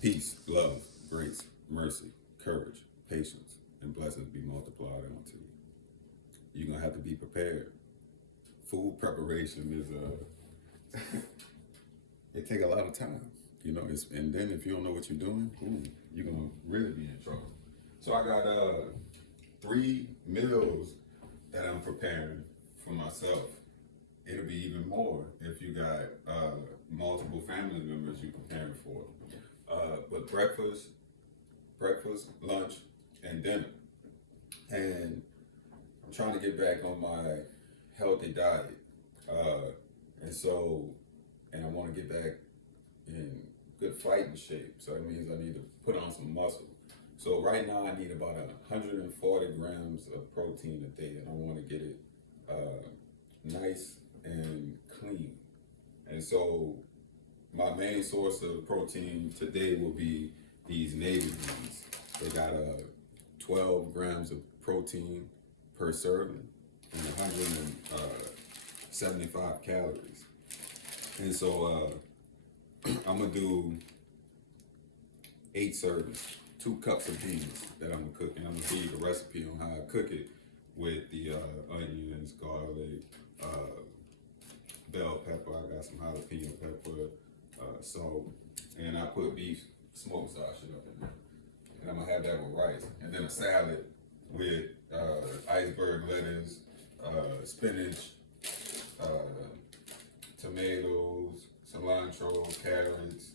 Peace, love, grace, mercy, courage, patience, and blessings be multiplied unto you. You're gonna have to be prepared. Food preparation it take a lot of time. And then if you don't know what you're doing, you're gonna really be in trouble. So I got 3 meals that I'm preparing for myself. It'll be even more if you got multiple family members you're preparing for. But breakfast, lunch, and dinner. And I'm trying to get back on my healthy diet. And I want to get back in good fighting shape. So that means I need to put on some muscle. So right now I need about 140 grams of protein a day, and I want to get it nice and clean. And so my main source of protein today will be these navy beans. They got 12 grams of protein per serving and 175 calories. And so I'm gonna do 8 servings, 2 cups of beans that I'm gonna cook, and I'm gonna give you the recipe on how I cook it with the onions, garlic, bell pepper. I got some jalapeno pepper, salt, and I put beef smoke sausage up in there. And I'm gonna have that with rice, and then a salad with iceberg lettuce, spinach, tomatoes, cilantro, carrots,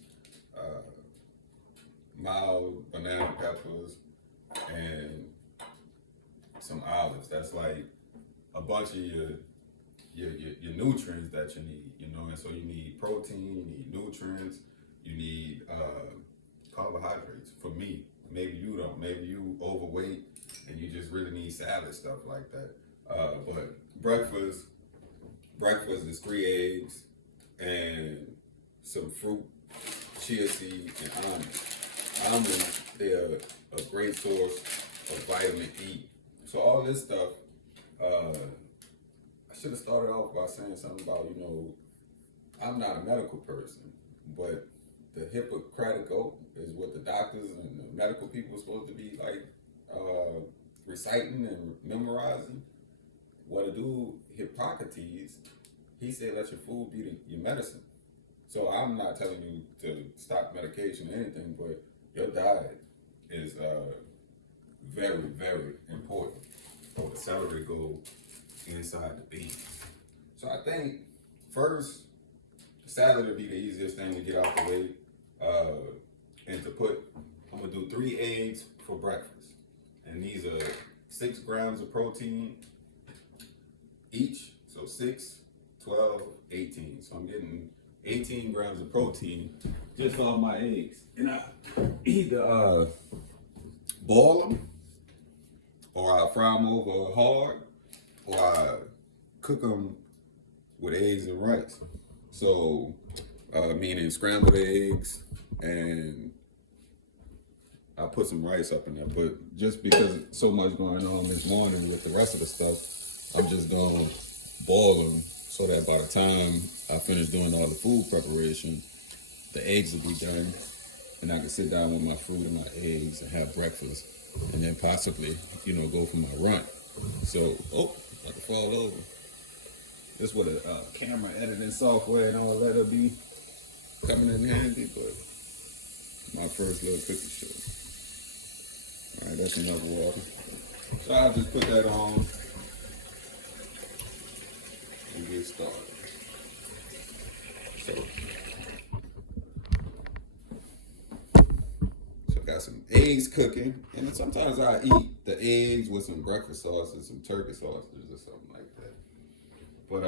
mild banana peppers, and some olives. That's like a bunch of your nutrients that you need. And so you need protein, you need nutrients, you need carbohydrates. For me, maybe you don't, maybe you overweight and you just really need salad, stuff like that. But breakfast is 3 eggs and some fruit, chia seed, and almonds. Almonds, they're a great source of vitamin E. So all this stuff, I should have started off by saying something about, I'm not a medical person, but the Hippocratic Oath is what the doctors and the medical people are supposed to be like reciting and memorizing. What a dude, Hippocrates, he said let your food be your medicine. So I'm not telling you to stop medication or anything, but your diet is very, very important for the celery go inside the beans. So I think first, salad would be the easiest thing to get out the way. I'm gonna do 3 eggs for breakfast. And these are 6 grams of protein each. So 6, 12, 18. So I'm getting 18 grams of protein just off my eggs. And I either boil them, or I fry them over hard, or I cook them with eggs and rice. So, meaning scrambled eggs, and I put some rice up in there. But just because so much going on this morning with the rest of the stuff, I'm just gonna boil them so that by the time I finish doing all the food preparation, the eggs will be done, and I can sit down with my fruit and my eggs and have breakfast, and then possibly, go for my run. So, I can fall over. This with a camera editing software and all that will be coming in handy, but my first little cookie show. All right, that's enough water. So I'll just put that on and get started. So I got some eggs cooking, and then sometimes I eat the eggs with some breakfast sausage, some turkey sausages or something like that. But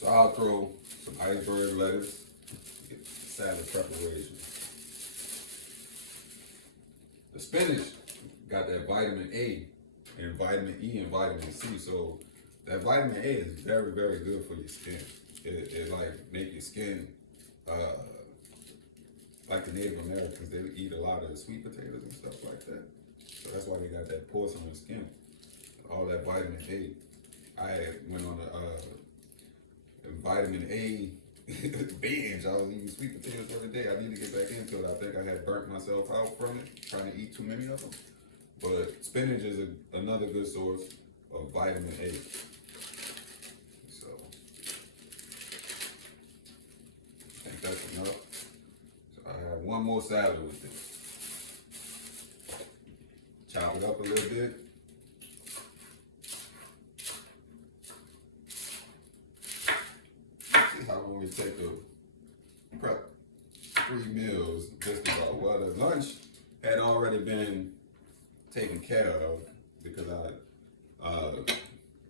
so I'll throw some iceberg lettuce, get salad preparation. The spinach got that vitamin A and vitamin E and vitamin C. So that vitamin A is very, very good for your skin. It like make your skin like the Native Americans. They eat a lot of sweet potatoes and stuff like that. So that's why they got that porcelain skin. All that vitamin A. I went on a vitamin A binge. I was eating sweet potatoes the other day. I need to get back into it. I think I had burnt myself out from it, trying to eat too many of them. But spinach is another good source of vitamin A. So I think that's enough. So I have one more salad with this. Chop it up a little bit. See how long it take to prep 3 meals just about. Well, the lunch had already been taken care of because I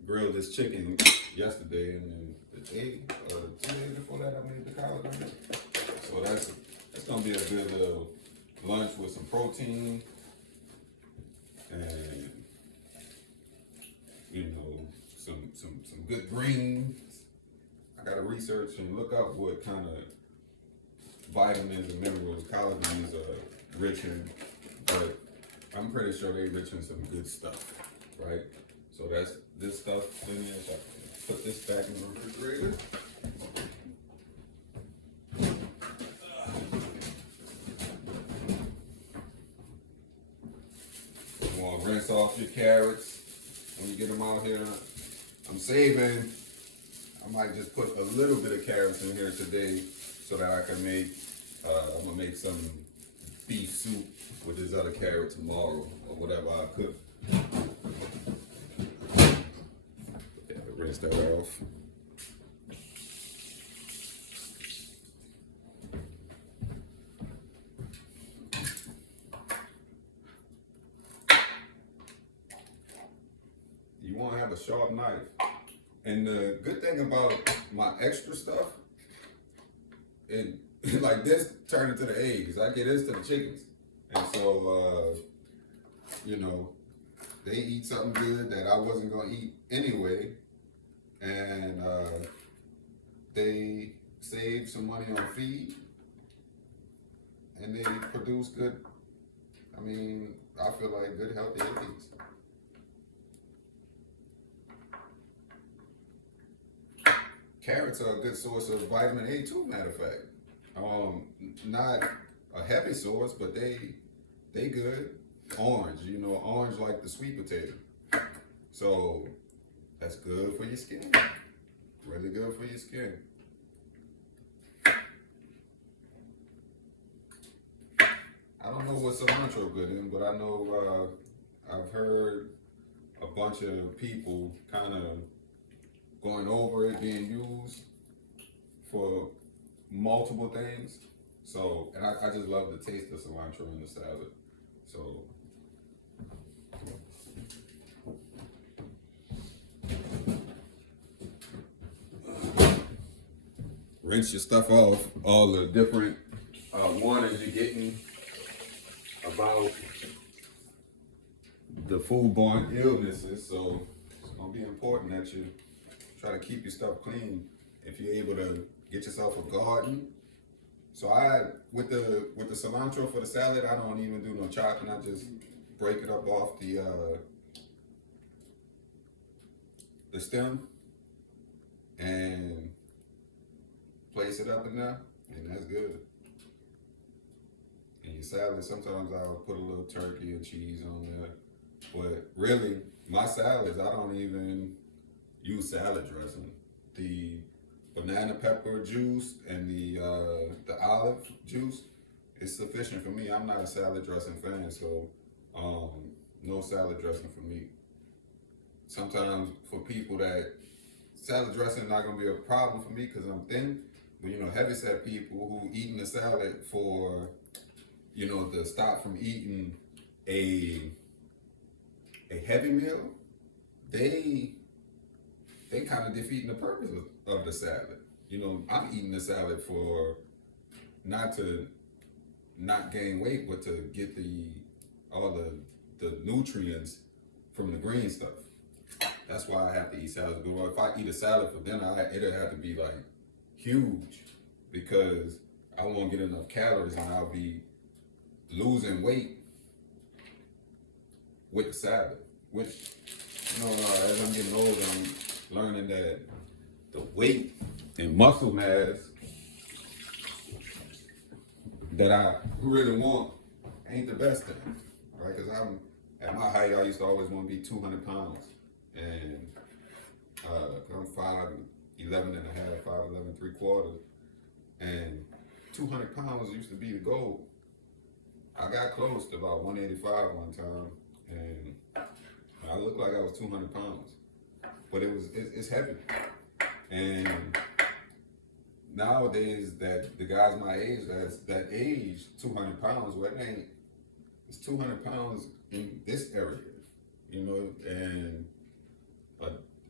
grilled this chicken yesterday, and then the day or 2 days before that I made the collard greens. So that's gonna be a good lunch with some protein and some good greens. I gotta research and look up what kind of vitamins and minerals collard greens are rich in, but I'm pretty sure they're rich in some good stuff, right? So that's this stuff in there. So I can put this back in the refrigerator. You want to rinse off your carrots when you get them out here. I'm saving. I might just put a little bit of carrots in here today so that I can make. I'm gonna make some beef soup with this other carrot tomorrow or whatever I cook. Yeah, rinse that off. You want to have a sharp knife. And the good thing about my extra stuff, it like this turn into the eggs. I get this to the chickens. And so, they eat something good that I wasn't going to eat anyway. And they save some money on feed. And they produce good, I feel like good healthy eggs. Carrots are a good source of vitamin A too, matter of fact. Not a heavy source, but they good. Orange, orange like the sweet potato. So that's good for your skin. Really good for your skin. I don't know what cilantro good in, but I know I've heard a bunch of people kind of going over it being used for multiple things. So, and I just love the taste of cilantro in the salad. So, rinse your stuff off, all the different warnings you're getting about the foodborne illnesses. So, it's gonna be important that you try to keep your stuff clean. If you're able to get yourself a garden. So with the cilantro for the salad, I don't even do no chopping. I just break it up off the stem and place it up in there, and that's good. And your salad, sometimes I'll put a little turkey or cheese on there. But really, my salads, I don't even use salad dressing. The banana pepper juice and the olive juice is sufficient for me. I'm not a salad dressing fan, so no salad dressing for me. Sometimes for people that salad dressing is not gonna be a problem for me because I'm thin, but heavyset people who eating the salad for to stop from eating a heavy meal, they kind of defeating the purpose of the salad. I'm eating the salad for not to not gain weight, but to get all the nutrients from the green stuff. That's why I have to eat salad. But if I eat a salad for dinner, it'll have to be like huge because I won't get enough calories and I'll be losing weight with the salad. Which, as I'm getting older, I'm learning that the weight and muscle mass that I really want ain't the best thing, right? Because I'm at my height, I used to always want to be 200 pounds, and I'm 5'11" and a half, 5'11" 3/4, and 200 pounds used to be the goal. I got close to about 185 one time, and I looked like I was 200 pounds, but it's heavy. And nowadays, that the guys my age, that age 200 pounds, well, it's 200 pounds in this area, you know, and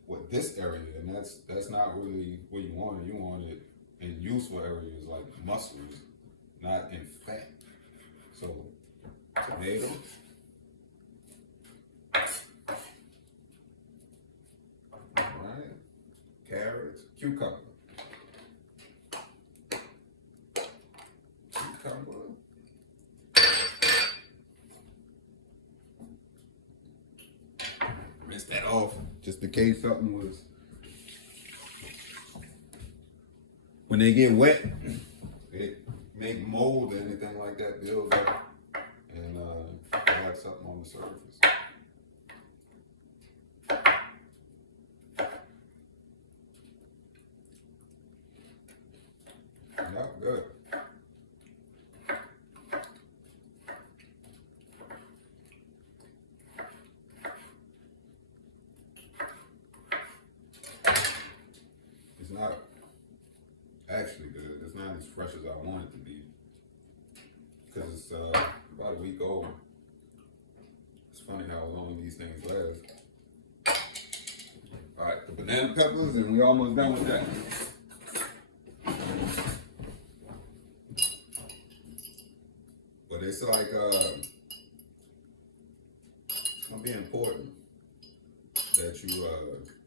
what this area, and that's not really what you want. You want it in useful areas like muscles, not in fat. So, tomato. Alright. Carrots. Cucumber. Rinse that off just in case something was. When they get wet, it make mold or anything like that build up and have something on the surface. Not good. It's not actually good. It's not as fresh as I want it to be because it's about a week old. It's funny how long these things last. All right, the banana peppers, and we're almost done with that. But it's like it's gonna be important that you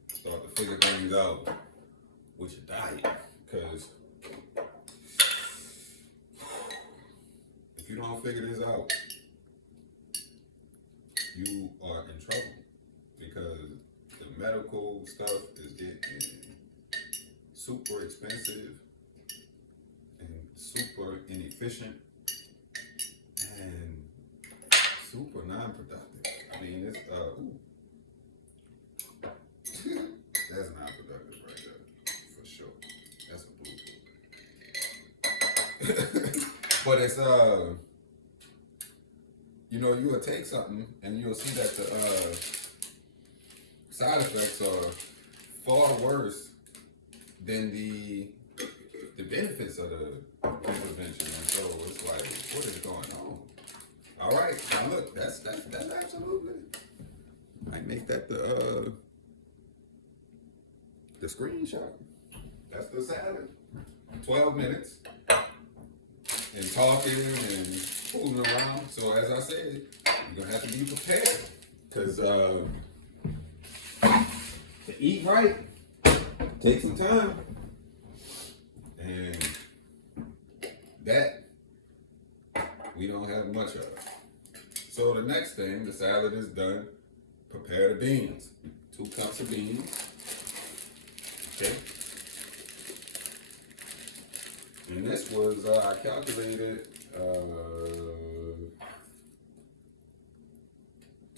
start to figure things out with your diet, because if you don't figure this out, you are in trouble, because the medical stuff is getting super expensive and super inefficient and super non-productive. I mean, it's that's non-productive right there, for sure. That's a boo-boo. But it's you know, you will take something and you'll see that the side effects are far worse than the benefits of the intervention. And so it's like, what is going on? All right, now look, that's absolutely. I make that the screenshot. That's the salad. 12 minutes and talking and fooling around. So as I said, you're gonna have to be prepared, because to eat right take some time, and that we don't have much of. So the next thing, the salad is done. Prepare the beans. 2 cups of beans. Okay. And this was I calculated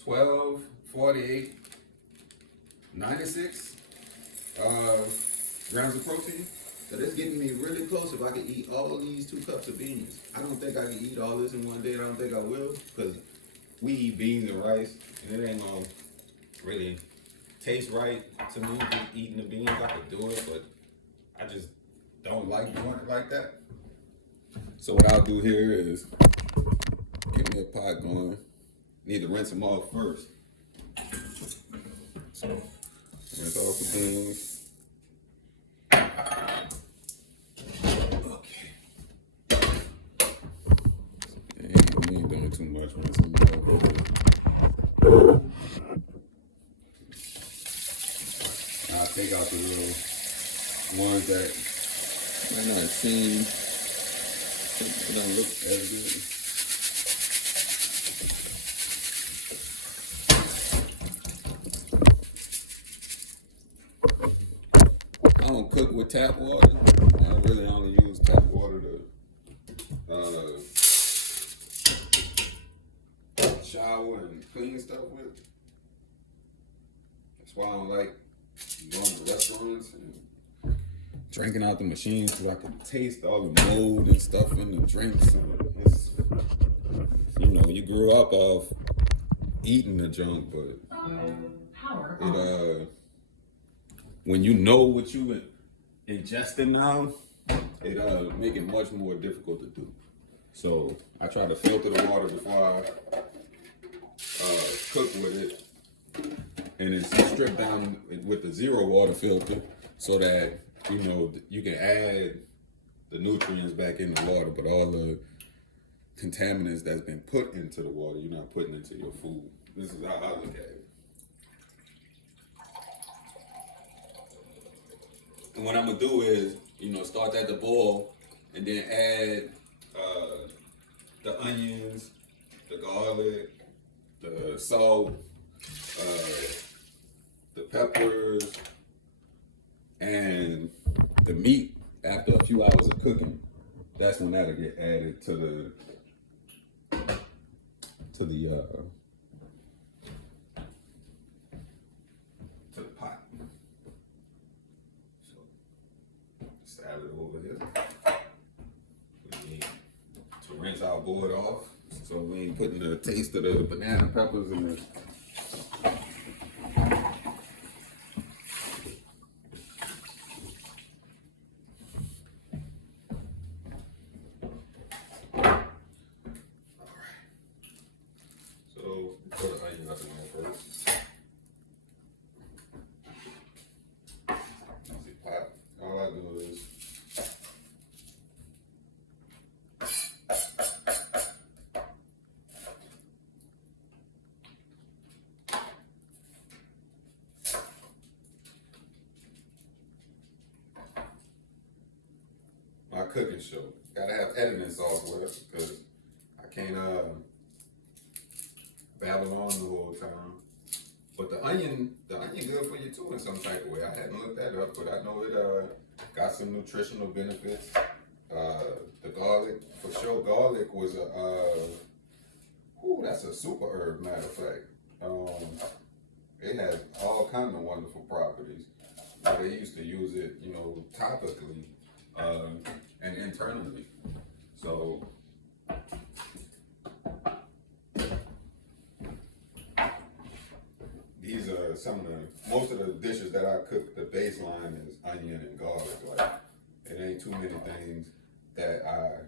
12, 48, 96 grams of protein. So that's getting me really close if I could eat all these 2 cups of beans. I don't think I can eat all this in one day. I don't think I will, because we eat beans and rice, and it ain't gonna really taste right to me just eating the beans. I could do it, but I just don't like doing it like that. So what I'll do here is get me a pot going. Need to rinse them off first. So rinse off the beans. Okay. We ain't doing too much rinsing them off. I'll take out the little ones that might not seem, it don't look as good. I don't cook with tap water. I really only use tap water to shower and clean stuff with. That's why I don't like going to restaurants and drinking out the machines, because I can taste all the mold and stuff in the drinks. And it's, you know, you grew up off eating the junk, but it when you know what you ingesting now, it make it much more difficult to do. So I try to filter the water before I cook with it, and it's stripped down with the zero water filter, so that you know you can add the nutrients back in the water, but all the contaminants that's been put into the water, you're not putting into your food. This is how I look at it. And what I'm gonna do is, you know, start that to boil, and then add the onions, the garlic, the salt, the peppers, and the meat. After a few hours of cooking, that's when that'll get added to the pot. So just add it over here. We need to rinse our board off, so we ain't putting the taste of the banana peppers in the. Put the onion up in there first. Easy pot. All I do is my cooking show. Gotta have editing software because I can't babble on the whole time. But the onion good for you too in some type of way. I hadn't looked that up, but I know it got some nutritional benefits. The garlic, for sure, garlic was that's a super herb, matter of fact. It has all kinds of wonderful properties. They used to use it, you know, topically and internally. So these are most of the dishes that I cook. The baseline is onion and garlic. Like, it ain't too many things that I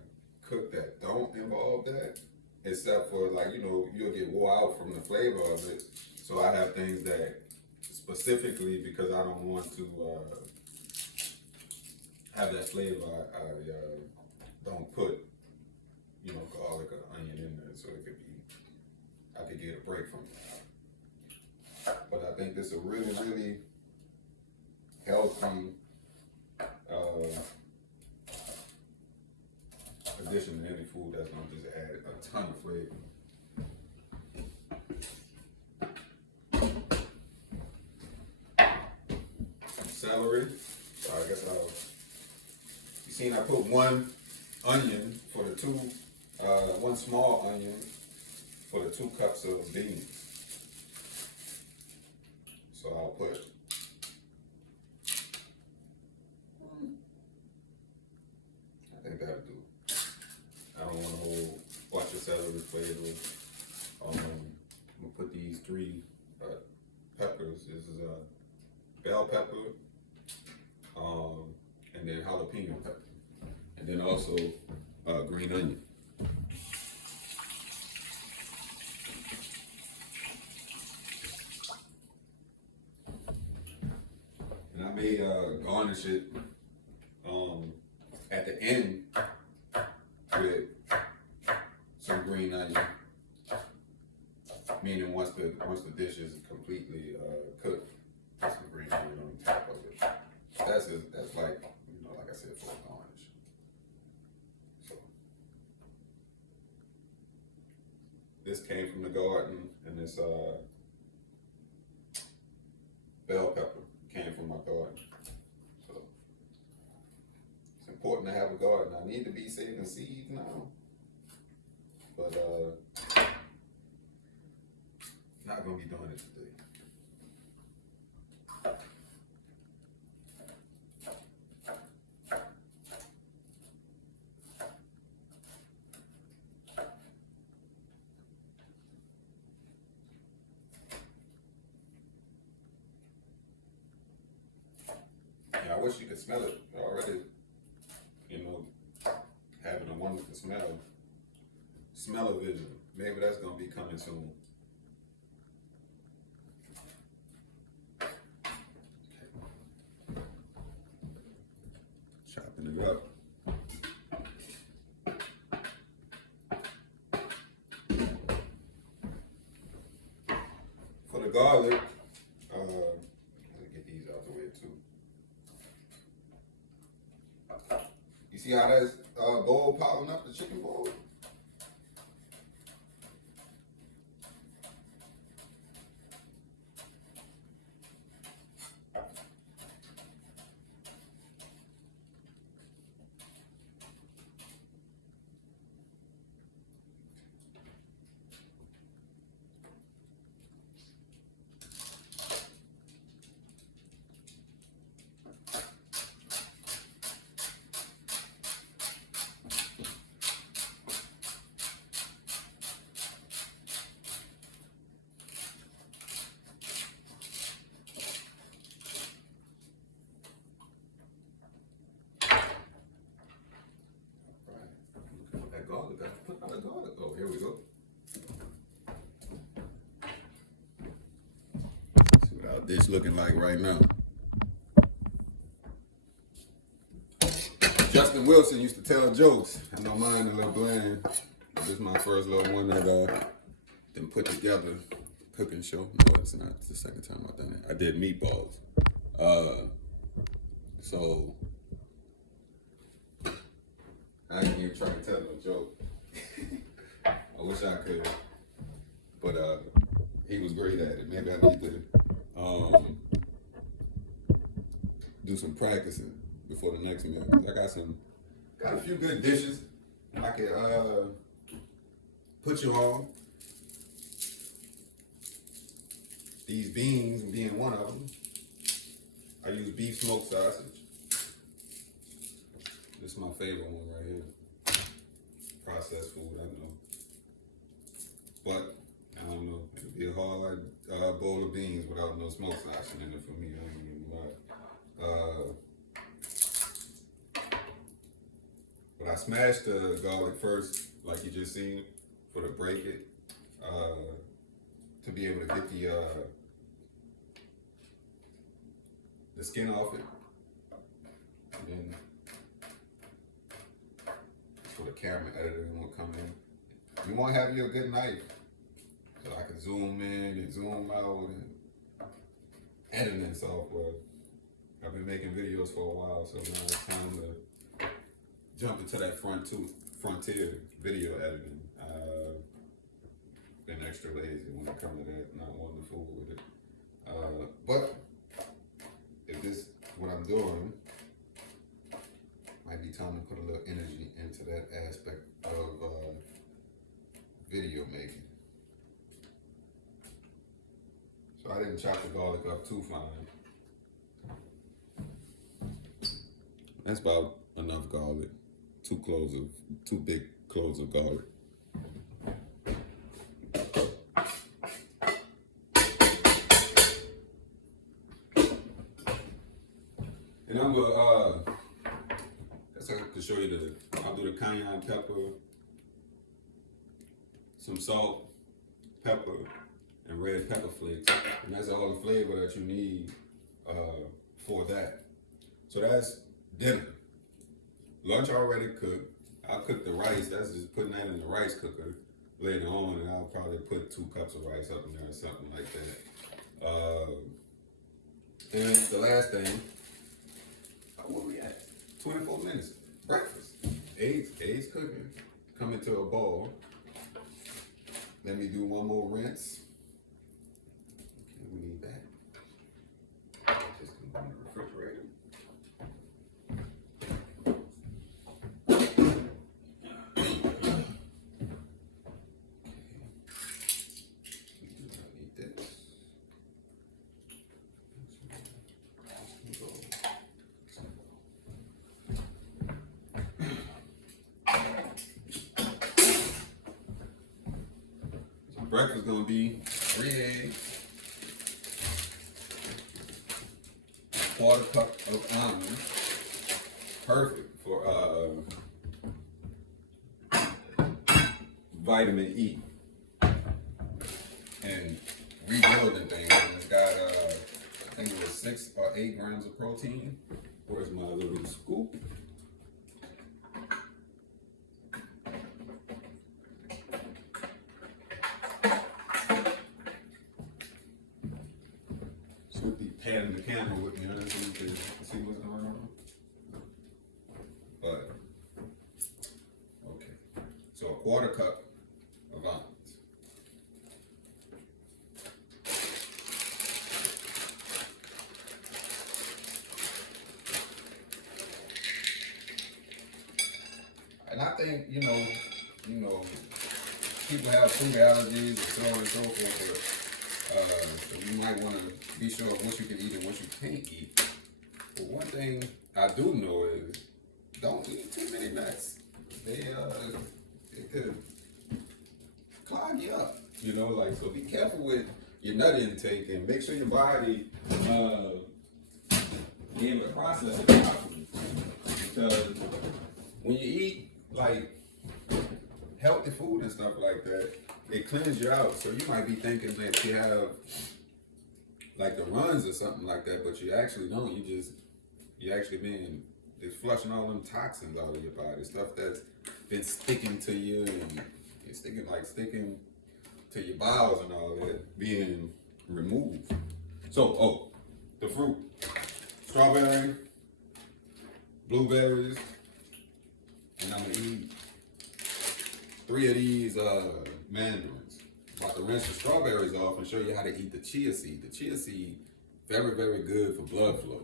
cook that don't involve that, except for, like, you know, you'll get wore out from the flavor of it. So I have things that specifically because I don't want to have that flavor, I don't put, you know, garlic or onion in there, so I could get a break from it. But I think this is a really, really healthy addition to any food that's gonna just add a ton of flavor. Celery. So I guess you seen I put one onion for the one small onion for the 2 cups of beans. So I'll put I think that'll do. I don't want a whole bunch of celery flavor. I'm gonna put these 3 peppers. This is a bell pepper, and then jalapeno pepper, and then also green onion. And I may garnish it at the end with some green onion, meaning once the dish is completely cooked, put some green onion on top of it. That's like, you know, like I said, for a garnish. So this came from the garden, and this bell pepper came from my garden. So it's important to have a garden. I need to be saving seeds now, but wish you could smell it already. You know, having a wonderful smell. Smell-o-vision. Maybe that's gonna be coming soon. Chopping it up. For the garlic, let me get these out the way too. You see how that's bowl piling up the chicken bowl? Garlic. Put out the garlic. Oh, here we go. See what our dish looking like right now. Justin Wilson used to tell jokes. I know mine a little bland. This is my first little one that didn't put together. Cooking show. No, it's not. It's the second time I've done it. I did meatballs. So I ain't even trying to tell no joke. I wish I could, but he was great at it. Maybe I need to do some practicing before the next meal. I got a few good dishes I could put you on. These beans being one of them. I use beef smoked sausage. This is my favorite one right here. Processed food, I know. But, I don't know, it'd be a hard bowl of beans without no smoked sausage in it for me. I ain't even lie. But I smashed the garlic first, like you just seen, for to break it, to be able to get the skin off it. And then for the camera editor, you want to come in. You want to have you a good knife, so I can zoom in and zoom out and editing software. I've been making videos for a while, so now it's time to jump into that frontier video editing. Been extra lazy when it comes to that, not wanting to fool with it. But if this is what I'm doing, might be time to put a little energy into that aspect of video making. So I didn't chop the garlic up too fine. That's about enough garlic. Two big cloves of garlic. And I'm gonna that's to show you I'll do the cayenne pepper, some salt, pepper, and red pepper flakes. And that's all the flavor that you need for that. So that's dinner. Lunch already cooked. I'll cook the rice. That's just putting that in the rice cooker later on, and I'll probably put 2 cups of rice up in there or something like that. And the last thing, where we at? 24 minutes. Breakfast. Eggs cooking. Come into a bowl. Let me do one more rinse. Okay, we need that. Just come in the refrigerator. Breakfast gonna be 3 eggs, quarter cup of almonds. Perfect for vitamin E and rebuilding things. And it's got I think it was 6 or 8 grams of protein. Where's my little scoop? Should be patting the camera with me, so you can see what's going on. But okay, so a quarter cup of almonds. And I think, you know, people have food allergies and so on and so forth, but so you might want to be sure of what you can eat and what you can't eat. But one thing I do know is don't eat too many nuts. It could clog you up, you know, like, so be careful with your nut intake and make sure your body be able to process it properly. Because when you eat like healthy food and stuff like that, it cleans you out. So you might be thinking that you have like the runs or something like that, but you actually don't. You actually been it's flushing all them toxins out of your body, stuff that's been sticking to you and it's sticking to your bowels and all that being removed. So, the fruit: strawberry, blueberries, and I'm gonna eat 3 of these mandarins. I'm about to rinse the strawberries off and show you how to eat the chia seed. The chia seed, very, very good for blood flow.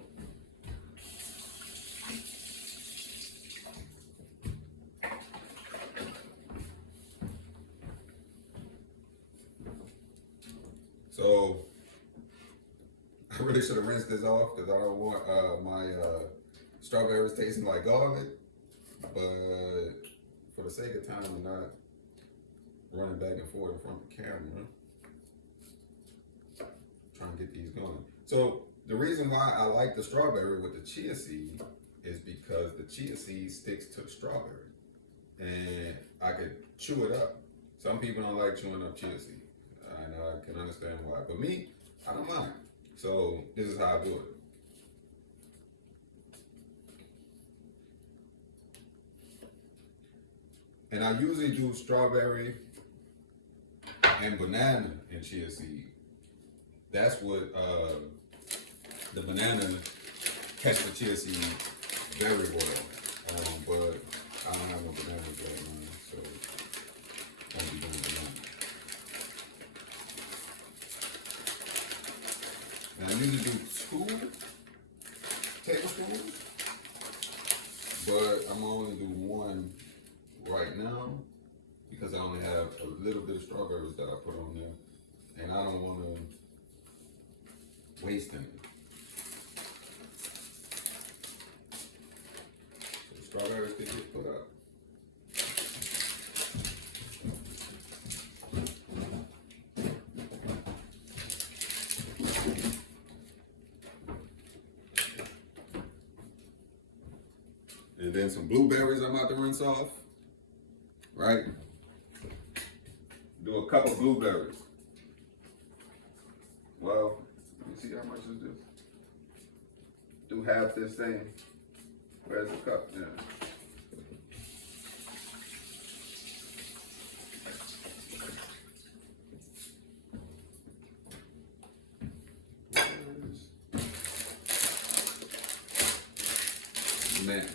So I really should have rinsed this off because I don't want my strawberries tasting like garlic. But for the sake of time, I'm not running back and forth in front of the camera. Trying to get these going. So the reason why I like the strawberry with the chia seed is because the chia seed sticks to the strawberry. And I could chew it up. Some people don't like chewing up chia seed. And I can understand why. But me, I don't mind. So this is how I do it. And I usually do strawberry and banana and chia seed. That's what the banana catch the chia seed very well. But I don't have no bananas right now, so I'll be doing banana. And I usually do 2 tablespoons, but I'm only do 1 right now because I only have a little bit of strawberries that I put on there, and I don't want to waste any. So the strawberries can get put up. And then some blueberries I'm about to rinse off. Right? Do a cup of blueberries. Well, let me see how much is this. Do half this thing. Where's the cup? Yeah. Man.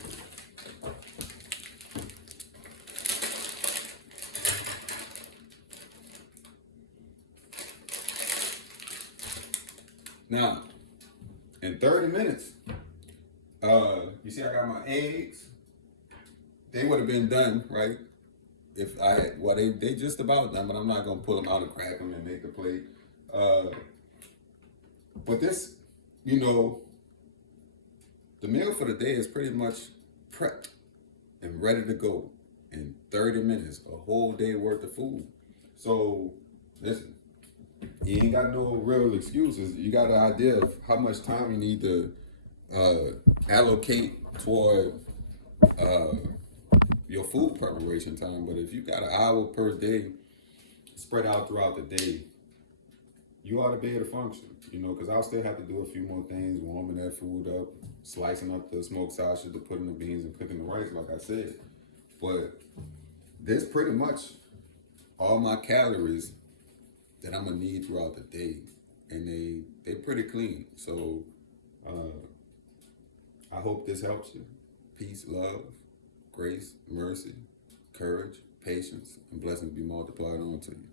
Now, in 30 minutes, you see I got my eggs. They would have been done, right? If I had, well, they just about done, but I'm not gonna pull them out and crack them and make a plate. But this, you know, the meal for the day is pretty much prepped and ready to go in 30 minutes, a whole day worth of food. So, listen, you ain't got no real excuses. You got an idea of how much time you need to allocate toward your food preparation time. But if you got an hour per day spread out throughout the day, you ought to be able to function. Because I'll still have to do a few more things, warming that food up, slicing up the smoked sausage to put in the beans and cooking the rice, like I said. But there's pretty much all my calories that I'm gonna need throughout the day, and they pretty clean. So I hope this helps you. Peace, love, grace, mercy, courage, patience, and blessings be multiplied onto you.